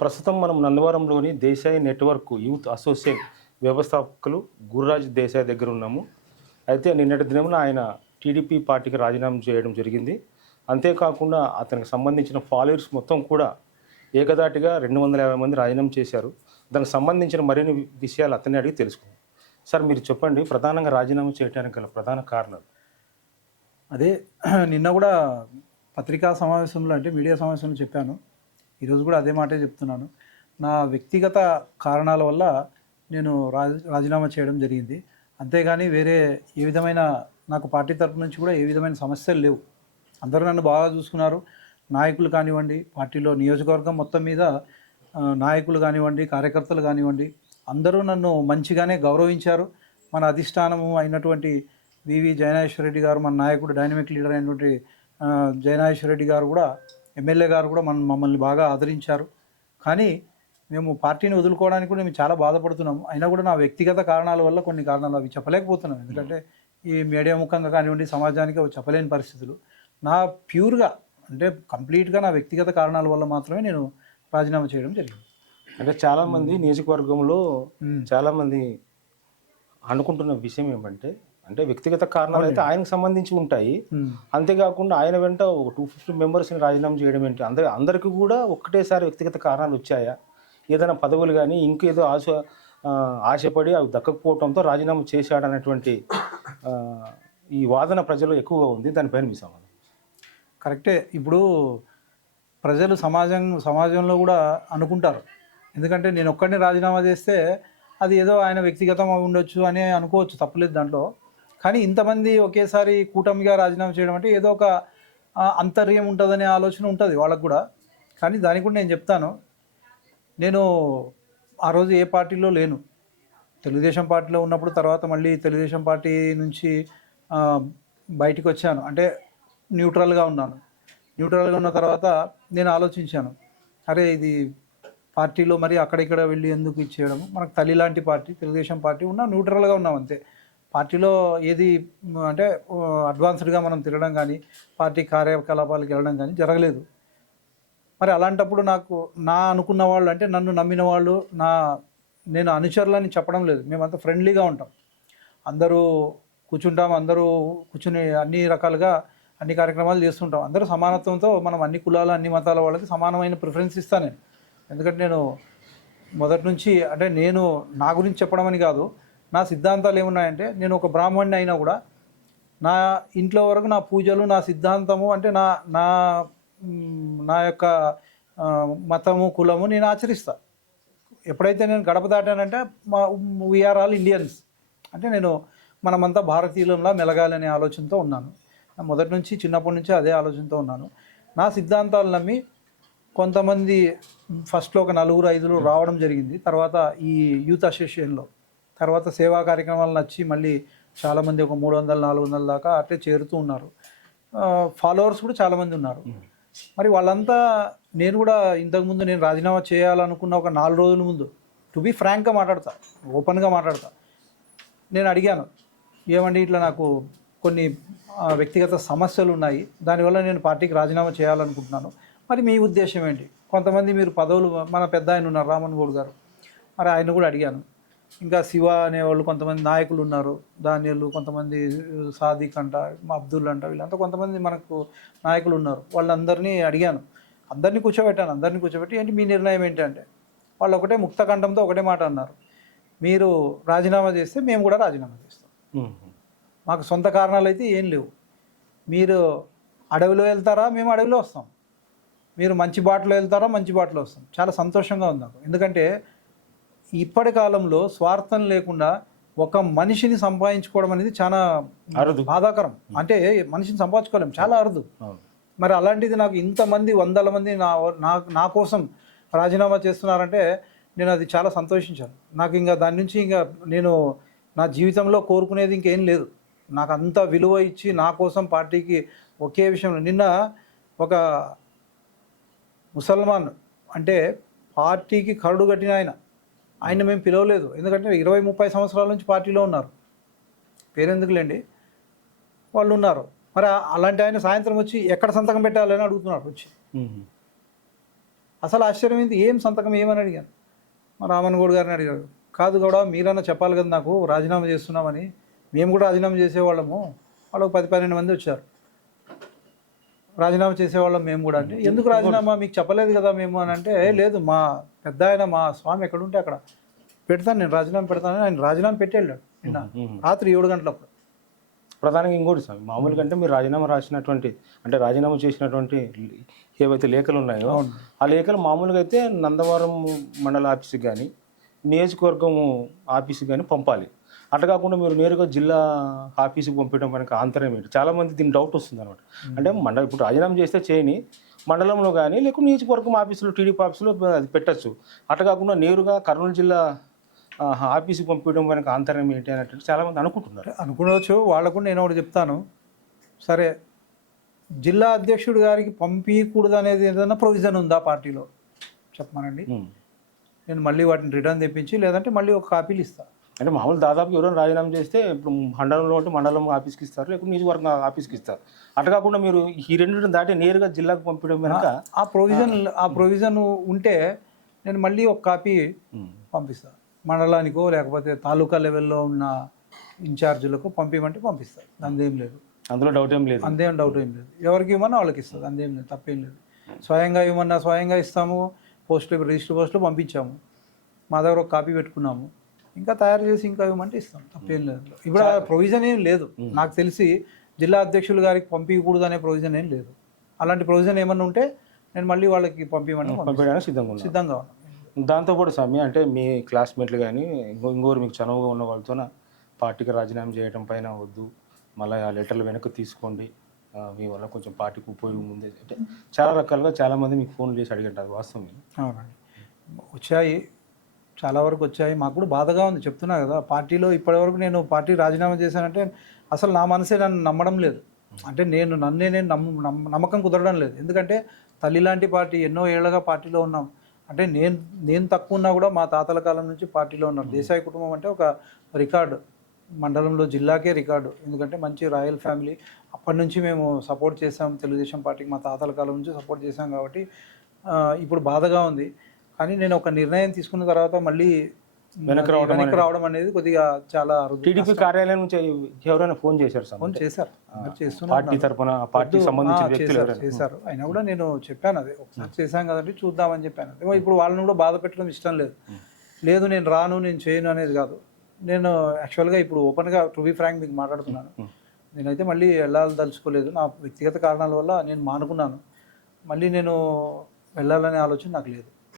ప్రస్తుతం మనం నందవరంలోని దేశాయి నెట్వర్క్ యూత్ అసోసియేట్ వ్యవస్థాపకులు గురురాజ్ దేశాయ్ దగ్గర ఉన్నాము. అయితే నిన్నటి దినమున ఆయన టీడీపీ పార్టీకి రాజీనామా చేయడం జరిగింది. అంతేకాకుండా అతనికి సంబంధించిన ఫాలోయర్స్ మొత్తం కూడా ఏకదాటిగా రెండు వందల యాభై మంది రాజీనామా చేశారు. దానికి సంబంధించిన మరిన్ని విషయాలు అతన్ని అడిగి తెలుసుకుందాం. సార్ మీరు చెప్పండి ప్రధానంగా రాజీనామా చేయడానికి గల ప్రధాన కారణాలు. అదే నిన్న కూడా పత్రికా సమావేశంలో అంటే మీడియా సమావేశంలో చెప్పాను. ఈరోజు కూడా అదే మాటే చెప్తున్నాను. నా వ్యక్తిగత కారణాల వల్ల నేను రాజ రాజీనామా చేయడం జరిగింది. అంతేగాని వేరే ఏ విధమైన నాకు పార్టీ తరపు నుంచి కూడా ఏ విధమైన సమస్యలు లేవు. అందరూ నన్ను బాగా చూసుకున్నారు. నాయకులు కానివ్వండి పార్టీలో నియోజకవర్గం మొత్తం మీద నాయకులు కానివ్వండి కార్యకర్తలు కానివ్వండి అందరూ నన్ను మంచిగానే గౌరవించారు. మన అధిష్టానము అయినటువంటి వివి జయనాశ్వర రెడ్డి గారు మన నాయకుడు డైనమిక్ లీడర్ అయినటువంటి ఆ, జయనాశ్వర రెడ్డి గారు కూడా ఎమ్మెల్యే గారు కూడా మన మమ్మల్ని బాగా ఆదరించారు. కానీ మేము పార్టీని వదులుకోవడానికి కూడా మేము చాలా బాధపడుతున్నాము. అయినా కూడా నా వ్యక్తిగత కారణాల వల్ల కొన్ని కారణాలు అవి చెప్పలేకపోతున్నాం. ఎందుకంటే ఈ మీడియా ముఖంగా కానివ్వండి సమాజానికి అవి చెప్పలేని పరిస్థితులు. నా ప్యూర్గా అంటే కంప్లీట్గా నా వ్యక్తిగత కారణాల వల్ల మాత్రమే నేను రాజీనామా చేయడం జరిగింది. అంటే చాలా మంది నియోజకవర్గంలో మ్మ్. చాలా మంది అనుకుంటున్న విషయం ఏమంటే అంటే వ్యక్తిగత కారణాలు అయితే ఆయనకు సంబంధించి ఉంటాయి. అంతేకాకుండా ఆయన వెంట ఒక టూ ఫిఫ్టీ మెంబర్స్ని రాజీనామా చేయడం ఏంటి? అందరి అందరికీ కూడా ఒక్కటేసారి వ్యక్తిగత కారణాలు వచ్చాయా? ఏదైనా పదవులు కానీ ఇంకేదో ఆశ ఆశపడి అవి దక్కకపోవడంతో రాజీనామా చేశాడనేటువంటి ఈ వాదన ప్రజలు ఎక్కువగా ఉంది. దానిపైన మీ సమాధానం. కరెక్టే. ఇప్పుడు ప్రజలు సమాజం సమాజంలో కూడా అనుకుంటారు. ఎందుకంటే నేను ఒక్కడిని రాజీనామా చేస్తే అది ఏదో ఆయన వ్యక్తిగతం ఉండొచ్చు అని అనుకోవచ్చు. తప్పులేదు దాంట్లో. కానీ ఇంతమంది ఒకేసారి కూటమిగా రాజీనామా చేయడం అంటే ఏదో ఒక అంతర్యం ఉంటుందనే ఆలోచన ఉంటుంది వాళ్ళకు కూడా. కానీ దానికి కూడా నేను చెప్తాను. నేను ఆ రోజు ఏ పార్టీలో లేను. తెలుగుదేశం పార్టీలో ఉన్నప్పుడు తర్వాత మళ్ళీ తెలుగుదేశం పార్టీ నుంచి బయటికి వచ్చాను. అంటే న్యూట్రల్గా ఉన్నాను. న్యూట్రల్గా ఉన్న తర్వాత నేను ఆలోచించాను. అరే ఇది పార్టీలో మరి అక్కడ ఇక్కడ వెళ్ళి ఎందుకు ఇచ్చేయడం మనకు తల్లి లాంటి పార్టీ తెలుగుదేశం పార్టీ ఉన్నా న్యూట్రల్గా ఉన్నాం అంతే. పార్టీలో ఏది అంటే అడ్వాన్స్డ్గా మనం తిరగడం కానీ పార్టీ కార్యకలాపాలకు వెళ్ళడం కానీ జరగలేదు. మరి అలాంటప్పుడు నాకు నా అనుకున్న వాళ్ళు అంటే నన్ను నమ్మిన వాళ్ళు నా నేను అనుచరులని చెప్పడం లేదు. మేమంతా ఫ్రెండ్లీగా ఉంటాం. అందరూ కూర్చుంటాం అందరూ కూర్చుని అన్ని రకాలుగా అన్ని కార్యక్రమాలు చేస్తుంటాం. అందరూ సమానత్వంతో మనం అన్ని కులాల అన్ని మతాల వాళ్ళకి సమానమైన ప్రిఫరెన్స్ ఇస్తాను నేను. ఎందుకంటే నేను మొదటి నుంచి అంటే నేను నా గురించి చెప్పడం అని కాదు నా సిద్ధాంతాలు ఏమున్నాయంటే నేను ఒక బ్రాహ్మణ్ణి అయినా కూడా నా ఇంట్లో వరకు నా పూజలు నా సిద్ధాంతము అంటే నా నా నా యొక్క మతము కులము నేను ఆచరిస్తా. ఎప్పుడైతే నేను గడప దాటానంటే మా వీఆర్ ఆల్ ఇండియన్స్ అంటే నేను మనమంతా భారతీయులంలా మెలగాలనే ఆలోచనతో ఉన్నాను. మొదటి నుంచి చిన్నప్పటి నుంచి అదే ఆలోచనతో ఉన్నాను. నా సిద్ధాంతాలు నమ్మి కొంతమంది ఫస్ట్లో ఒక నలుగురు ఐదుగురు రావడం జరిగింది. తర్వాత ఈ యూత్ అసోసియేషన్లో తర్వాత సేవా కార్యక్రమాలు నచ్చి మళ్ళీ చాలామంది ఒక మూడు వందల నాలుగు వందల దాకా అట్లే చేరుతూ ఉన్నారు. ఫాలోవర్స్ కూడా చాలామంది ఉన్నారు. మరి వాళ్ళంతా నేను కూడా ఇంతకుముందు నేను రాజీనామా చేయాలనుకున్న ఒక నాలుగు రోజుల ముందు టు బి ఫ్రాంక్గా మాట్లాడతా ఓపెన్గా మాట్లాడతా. నేను అడిగాను ఏమండి ఇట్లా నాకు కొన్ని వ్యక్తిగత సమస్యలు ఉన్నాయి దానివల్ల నేను పార్టీకి రాజీనామా చేయాలనుకుంటున్నాను. మరి మీ ఉద్దేశం ఏంటి? కొంతమంది మీరు పదవులు మన పెద్ద ఆయన ఉన్నారు రామన్ గౌడ్ గారు. మరి ఆయన కూడా అడిగాను ఇంకా శివ అనేవాళ్ళు కొంతమంది నాయకులు ఉన్నారు. ధాన్యాలు కొంతమంది సాదిక్ అంట అబ్దుల్ అంట వీళ్ళంతా కొంతమంది మనకు నాయకులు ఉన్నారు. వాళ్ళందరినీ అడిగాను. అందరినీ కూర్చోబెట్టాను. అందరినీ కూర్చోబెట్టి ఏంటి మీ నిర్ణయం ఏంటి అంటే వాళ్ళు ఒకటే ముక్తకంఠంతో ఒకటే మాట అన్నారు. మీరు రాజీనామా చేస్తే మేము కూడా రాజీనామా చేస్తాం. మాకు సొంత కారణాలు అయితే ఏం లేవు. మీరు అడవిలో వెళ్తారా? మేము అడవిలో వస్తాం. మీరు మంచి బాటలో వెళ్తారా? మంచి బాటలో వస్తాం. చాలా సంతోషంగా ఉంది నాకు. ఎందుకంటే ఇప్పటి కాలంలో స్వార్థం లేకుండా ఒక మనిషిని సంపాదించుకోవడం అనేది చాలా అరుదు. బాధాకరం. అంటే మనిషిని సంపాదించుకోలేం. చాలా అరుదు. మరి అలాంటిది నాకు ఇంతమంది వందల మంది నా నా నా కోసం రాజీనామా చేస్తున్నారంటే నేను అది చాలా సంతోషించాను. నాకు ఇంకా దాని నుంచి ఇంకా నేను నా జీవితంలో కోరుకునేది ఇంకేం లేదు. నాకు అంత విలువ ఇచ్చి నా కోసం పార్టీకి ఒకే విషయంలో నిన్న ఒక ముసల్మాన్ అంటే పార్టీకి కరుడు కట్టిన ఆయన ఆయన మేము పిలవలేదు. ఎందుకంటే ఇరవై ముప్పై సంవత్సరాల నుంచి పార్టీలో ఉన్నారు. పేరెందుకులేండి? వాళ్ళు ఉన్నారు మరి అలాంటి ఆయన సాయంత్రం వచ్చి ఎక్కడ సంతకం పెట్టాలని అడుగుతున్నారు వచ్చి. మ్మ్. అసలు ఆశ్చర్యం ఏంటి ఏం సంతకం ఏమని అడిగాను. మా రామన్ గౌడ్ గారిని అడిగాడు కాదు కూడా మీరన్నా చెప్పాలి కదా నాకు రాజీనామా చేస్తున్నామని. మేము కూడా రాజీనామా చేసేవాళ్ళము. వాళ్ళు ఒక పది పన్నెండు మంది వచ్చారు. రాజీనామా చేసేవాళ్ళం మేము కూడా అంటే ఎందుకు రాజీనామా? మీకు చెప్పలేదు కదా మేము అని అంటే "ఏ, లేదు మా పెద్ద ఆయన మా స్వామి ఎక్కడుంటే అక్కడ. పెడతాను నేను రాజీనామా పెడతాను ఆయన రాజీనామా పెట్టి వెళ్ళాడు నిన్న. రాత్రి ఏడు గంటలప్పుడు. ప్రధానంగా ఇంకోటి స్వామి మామూలుగా అంటే మీరు రాజీనామా రాసినటువంటి అంటే రాజీనామా చేసినటువంటి ఏవైతే లేఖలు ఉన్నాయో. ఆ లేఖలు మామూలుగా అయితే నందవరం మండల ఆఫీస్కి కానీ నియోజకవర్గం ఆఫీస్కి కానీ పంపాలి. అట్లా కాకుండా మీరు నేరుగా జిల్లా ఆఫీస్కి పంపించడం మనకి ఆంతర్యం ఏంటి? చాలా మంది దీని డౌట్ వస్తుంది అనమాట అంటే మండలం ఇప్పుడు రాజీనామా చేస్తే చేయని మండలంలో కానీ లేకుంటే నియోజకవర్గం ఆఫీసులో టీడీపీ ఆఫీసులో అది పెట్టచ్చు. అట్లా కాకుండా నేరుగా కర్నూలు జిల్లా ఆఫీస్కి పంపించడం మనకి ఆంతర్యం ఏంటి అన్నట్టు చాలా మంది అనుకుంటున్నారు. అనుకునవచ్చు వాళ్ళకు నేను ఒకటి చెప్తాను. సరే జిల్లా అధ్యక్షుడు గారికి పంపించకూడదు అనేది ఏదైనా ప్రొవిజన్ ఉందా పార్టీలో? చెప్పమనండి. నేను మళ్ళీ వాటిని రిటర్న్ తెప్పించి లేదంటే మళ్ళీ ఒక కాపీలు ఇస్తా. అంటే మామూలు దాదాపు ఎవరైనా రాజీనామా చేస్తే ఇప్పుడు మండలంలో ఉంటే మండలం ఆఫీస్కి ఇస్తారు లేకుంటే నియోజకవర్గం ఆఫీస్కి ఇస్తారు. అట్లా కాకుండా మీరు ఈ రెండింటిని దాటి నేరుగా జిల్లాకు పంపించడం వెనక ఆ ప్రొవిజన్ ఆ. ప్రొవిజన్ ఉంటే నేను మళ్ళీ ఒక కాపీ. పంపిస్తాను మండలానికో లేకపోతే తాలూకా లెవెల్లో ఉన్న ఇన్ఛార్జీలకు పంపించమంటే పంపిస్తాను అందేం లేదు. అందులో డౌట్ ఏం లేదు. అందేం డౌట్ ఏం లేదు. ఎవరికి ఇవ్వమన్నా వాళ్ళకి ఇస్తుంది అందేం లేదు. తప్పేం లేదు. స్వయంగా ఇవ్వమన్నా స్వయంగా ఇస్తాము. పోస్టులు రిజిస్టర్ పోస్టులు పంపించాము. మా దగ్గర ఒక కాపీ పెట్టుకున్నాము. ఇంకా తయారు చేసి ఇంకా ఇవ్వమంటే ఇస్తాం. తప్పేం లేదు. ఇప్పుడు ప్రొవిజన్ ఏం లేదు. నాకు తెలిసి జిల్లా అధ్యక్షులు గారికి పంపించకూడదు అనే ప్రొవిజన్ ఏం లేదు. అలాంటి ప్రొవిజన్ ఏమన్నా ఉంటే నేను మళ్ళీ వాళ్ళకి పంపించమంటే పంపిస్తాను. పంపించడానికి సిద్ధంగా సిద్ధంగా ఉన్నాను దాంతోపాటు స్వామి అంటే మీ క్లాస్మేట్లు కానీ ఇంకో ఇంకోరు మీకు చనువుగా ఉన్న వాళ్ళతో పార్టీకి రాజీనామా చేయడం పైన వద్దు. మళ్ళీ ఆ లెటర్లు వెనక్కి తీసుకోండి. మీ వల్ల కొంచెం పార్టీకి ఉపయోగం ఉంది. అంటే చాలా రకాలుగా చాలామంది మీకు ఫోన్ చేసి అడిగంటారు వాస్తవం. అవునండి. వచ్చాయి. చాలా వరకు వచ్చాయి. మాకు కూడా బాధగా ఉంది. చెప్తున్నా కదా పార్టీలో ఇప్పటివరకు నేను పార్టీ రాజీనామా చేశానంటే అసలు నా మనసే నన్ను నమ్మడం లేదు. అంటే నేను నన్నే నేను నమ్మ- నమ్మకం కుదరడం లేదు. ఎందుకంటే తల్లి లాంటి పార్టీ ఎన్నో ఏళ్ళగా పార్టీలో ఉన్నాం. అంటే నేను నేను తక్కువ ఉన్నా కూడా మా తాతల కాలం నుంచి పార్టీలో ఉన్నారు దేశాయి కుటుంబం అంటే ఒక రికార్డు. మండలంలో జిల్లాకే రికార్డు. ఎందుకంటే మంచి రాయల్ ఫ్యామిలీ. అప్పటి నుంచి మేము సపోర్ట్ చేసాం తెలుగుదేశం పార్టీకి మా తాతల కాలం నుంచి సపోర్ట్ చేసాం కాబట్టి ఇప్పుడు బాధగా ఉంది. కానీ నేను ఒక నిర్ణయం తీసుకున్న తర్వాత మళ్ళీ వెనక్కి రావడం వెనక్కి రావడం అనేది కొద్దిగా చాలా టీడీపీ కార్యాలయం నుంచి ఎవరైనా ఫోన్ చేశారు సార్? ఫోన్ చేశారు. చేస్తున్నారు పార్టీ తరఫున సంబంధించిన వ్యక్తులు చేశారు అయినా కూడా నేను చెప్పాను అదే. ఒకసారి చేశాం కదండి చూద్దామని చెప్పాను ఇప్పుడు వాళ్ళని కూడా బాధ పెట్టడం ఇష్టం లేదు. లేదు నేను రాను నేను చేయను అనేది కాదు. నేను యాక్చువల్గా ఇప్పుడు ఓపెన్గా టు బి ఫ్రాంక్ మీకు మాట్లాడుతున్నాను. నేనైతే మళ్ళీ వెళ్ళాలదలుచుకోలేదు నా వ్యక్తిగత కారణాల వల్ల నేను మానుకున్నాను. మళ్ళీ నేను వెళ్ళాలనే ఆలోచన నాకు లేదు.